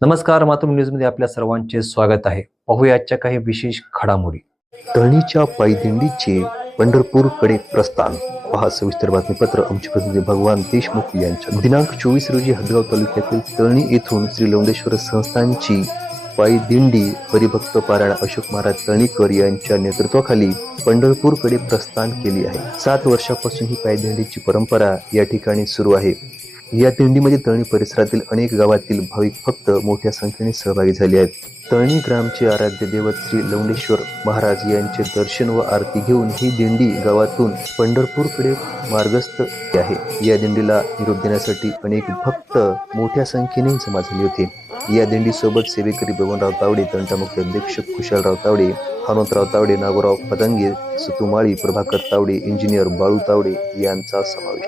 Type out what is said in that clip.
नमस्कार मातृ न्यूजमध्ये आपल्या सर्वांचे स्वागत आहे. पाहूया आजच्या काही विशेष घडामोडी. तळणीच्या पायदिंडीचे पंढरपूरकडे प्रस्थान. पहा सविस्तर बातमीपत्र. आमचे प्रतिनिधी भगवान देशमुख यांच्या. दिनांक चोवीस रोजी हदगाव तालुक्यातील तळणी येथून श्री लवंडेश्वर संस्थांची पायदिंडी हरिभक्त पारायण अशोक महाराज तळणीकर यांच्या नेतृत्वाखाली पंढरपूरकडे प्रस्थान केली आहे. सात वर्षापासून ही पायदिंडीची परंपरा या ठिकाणी सुरू आहे. या दिंडीमध्ये तळणी परिसरातील अनेक गावातील भाविक फक्त मोठ्या संख्येने सहभागी झाले आहेत. तळणी ग्रामचे आराध्य देवत श्री लवंडेश्वर महाराज यांचे दर्शन व आरती घेऊन ही दिंडी गावातून पंढरपूरकडे मार्गस्थ आहे. या दिंडीला निरोप देण्यासाठी अनेक भक्त मोठ्या संख्येने जमा झाले होते. या दिंडीसोबत सेवेकरी बबनराव तावडे तंटामुख्य अध्यक्ष खुशालराव तावडे हनुमंतराव तावडे नागोराव पदंगे सुतुमाळी प्रभाकर तावडे इंजिनियर बाळू तावडे यांचा समावेश